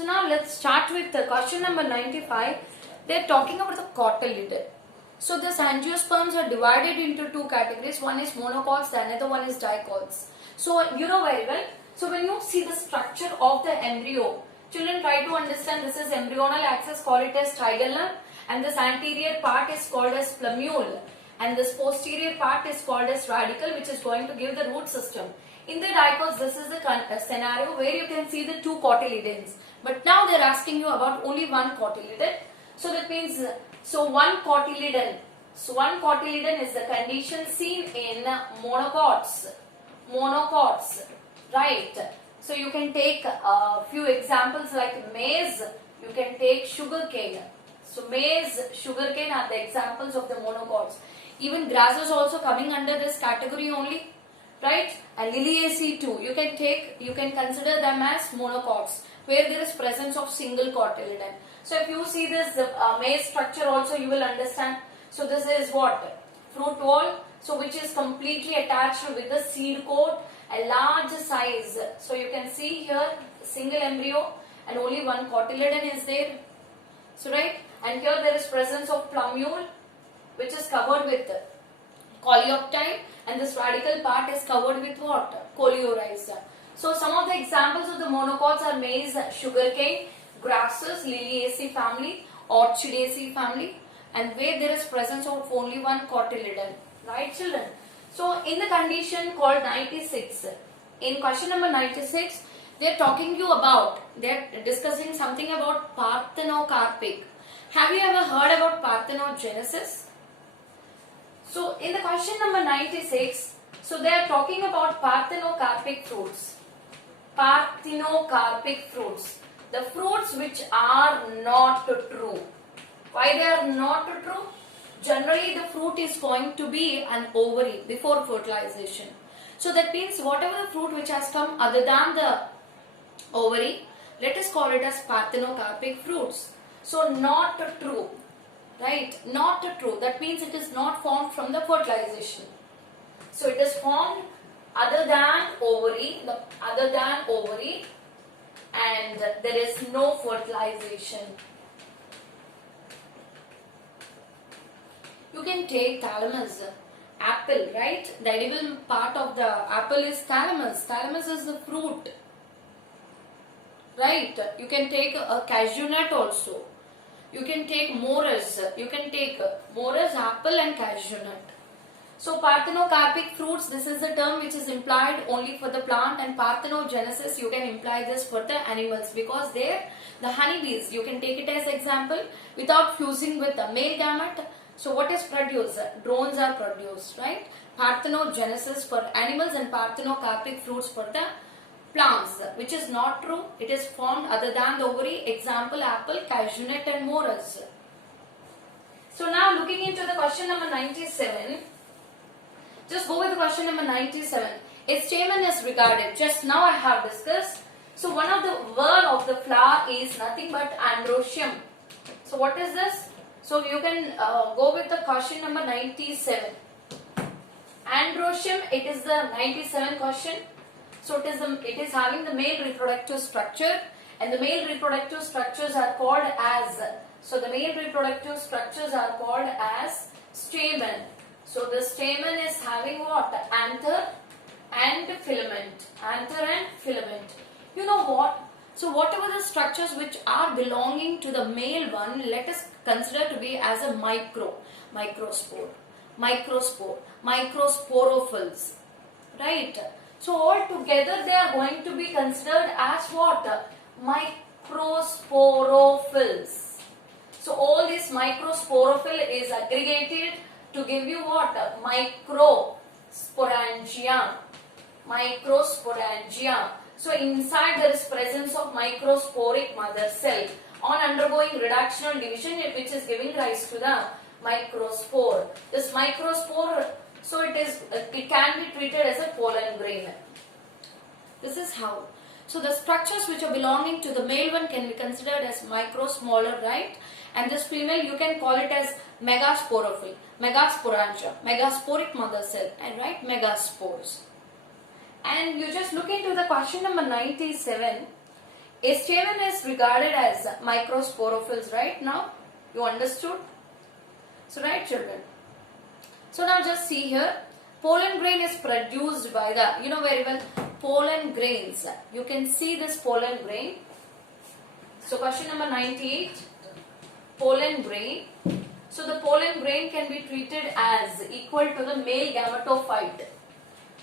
So now let's start with the question number 95. They're talking about the cotyledon. So the angiosperms are divided into two categories. One is monocots, the another one is dicots. So you know very well. So when you see the structure of the embryo, children try to understand this is embryonal axis, call it as trigulum, and this anterior part is called as plumule, and this posterior part is called as radicle, which is going to give the root system. In the dicots, this is the scenario where you can see the two cotyledons. But now they are asking you about only one cotyledon. So that means, one cotyledon. So one cotyledon is the condition seen in monocots. Monocots, right? So you can take a few examples like maize. You can take sugarcane. So maize, sugarcane are the examples of the monocots. Even grasses also coming under this category only, right? And liliaceae too. You can consider them as monocots, where there is presence of single cotyledon. So if you see this maize structure also, you will understand. So this is what? Fruit wall. So which is completely attached with the seed coat, a large size. So you can see here single embryo and only one cotyledon is there. So right, and here there is presence of plumule, which is covered with coleoptile, and this radical part is covered with what? Coleorhiza. So some of the examples of the monocots are maize, sugarcane, grasses, liliaceae family, orchidaceae family, and where there is presence of only one cotyledon. Right, children? So in the condition called 96, in question number 96, they are talking you about, they are discussing something about parthenocarpic. Have you ever heard about parthenogenesis? So in the question number 96, so they are talking about parthenocarpic fruits. Parthenocarpic fruits. The fruits which are not true. Why they are not true? Generally the fruit is going to be an ovary before fertilization. So that means whatever the fruit which has come other than the ovary, let us call it as parthenocarpic fruits. So not true, right? Not true. That means it is not formed from the fertilization. So it is formed other than ovary, and there is no fertilization. You can take thalamus, apple, right? The edible part of the apple is thalamus. Thalamus is the fruit, right? You can take a cashew nut also. You can take morus. You can take morus, apple and cashew nut. So parthenocarpic fruits, this is the term which is implied only for the plant, and parthenogenesis you can imply this for the animals, because there the honeybees, you can take it as example, without fusing with the male gamete. So what is produced? Drones are produced, right? Parthenogenesis for animals and parthenocarpic fruits for the plants, which is not true. It is formed other than the ovary. Example, apple, cashew nut and morus. So now looking into the question number 97. Just go with the question number 97. A stamen is regarded. Just now I have discussed. So one of the word of the flower is nothing but androecium. So what is this? So you can go with the question number 97. Androecium, it is the 97 question. So it is having the male reproductive structure, and the male reproductive structures are called as, so the male reproductive structures are called as stamen. So the stamen is having what? Anther and filament. Anther and filament. You know what? So whatever the structures which are belonging to the male one, let us consider to be as a microspore, microsporophils, right? So all together they are going to be considered as what? Microsporophils. So all this microsporophil is aggregated to give you what? Microsporangia. Microsporangia. So inside there is presence of microsporic mother cell on undergoing reductional division, which is giving rise to the microspore. This microspore, so it can be treated as a pollen grain. This is how. So the structures which are belonging to the male one can be considered as smaller, right? And this female, you can call it as megasporophil, megasporangia, megasporic mother cell, and right, megaspores. And you just look into the question number 97. A stamen is regarded as microsporophylls, right? Now, you understood? So, right, children. So now just see here, pollen grain is produced by the, you know very well, pollen grains. You can see this pollen grain. So question number 98, pollen grain. So the pollen grain can be treated as equal to the male gametophyte.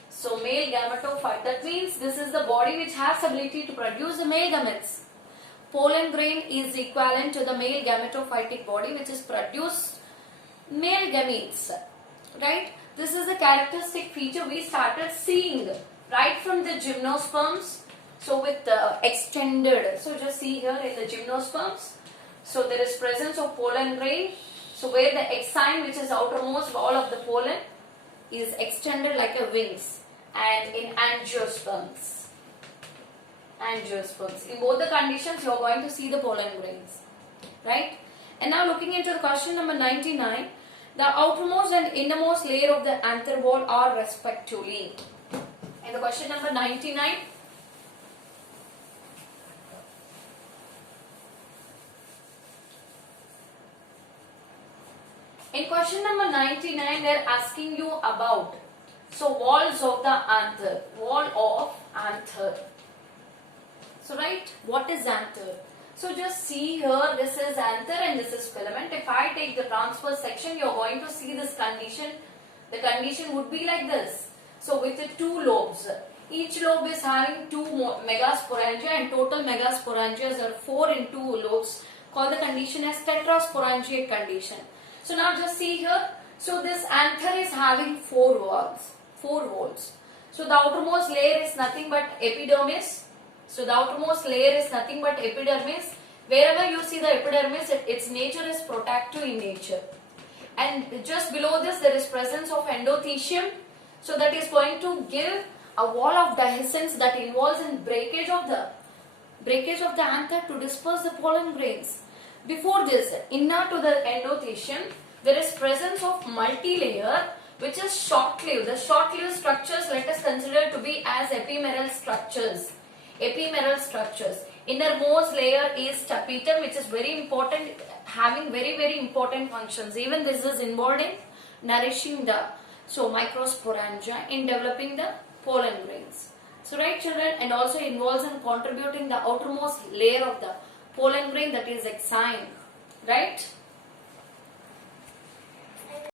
So male gametophyte, that means this is the body which has ability to produce the male gametes. Pollen grain is equivalent to the male gametophytic body which is produced male gametes. Right? This is the characteristic feature we started seeing right from the gymnosperms. So with the extended, so just see here in the gymnosperms. So there is presence of pollen grain. So where the exine, which is outermost wall of the pollen, is extended like a wings, and in angiosperms. Angiosperms. In both the conditions, you are going to see the pollen grains, right? And now looking into the question number 99, the outermost and innermost layer of the anther wall are respectively. In the question number 99, in question number 99, they are asking you about, so walls of the anther, wall of anther. So right, what is anther? So just see here, this is anther and this is filament. If I take the transverse section, you are going to see this condition. The condition would be like this. So with the two lobes, each lobe is having two megasporangia, and total megasporangias are 4 in 2 lobes, called the condition as tetrasporangiate condition. So now just see here, so this anther is having 4 walls, 4 walls. So the outermost layer is nothing but epidermis. So the outermost layer is nothing but epidermis. Wherever you see the epidermis, its nature is protective in nature. And just below this, there is presence of endothecium. So that is going to give a wall of dehiscence that involves in breakage of the anther to disperse the pollen grains. Before this, inner to the endothecium, there is presence of multilayer, which is short-lived. The short-lived structures let us consider to be as epimeral structures. Epimeral structures. Innermost layer is tapetum, which is very important, having very important functions. Even this is involved in nourishing the microsporangia in developing the pollen grains. So right, children, and also involves in contributing the outermost layer of the pollen grain, that is exine. Right?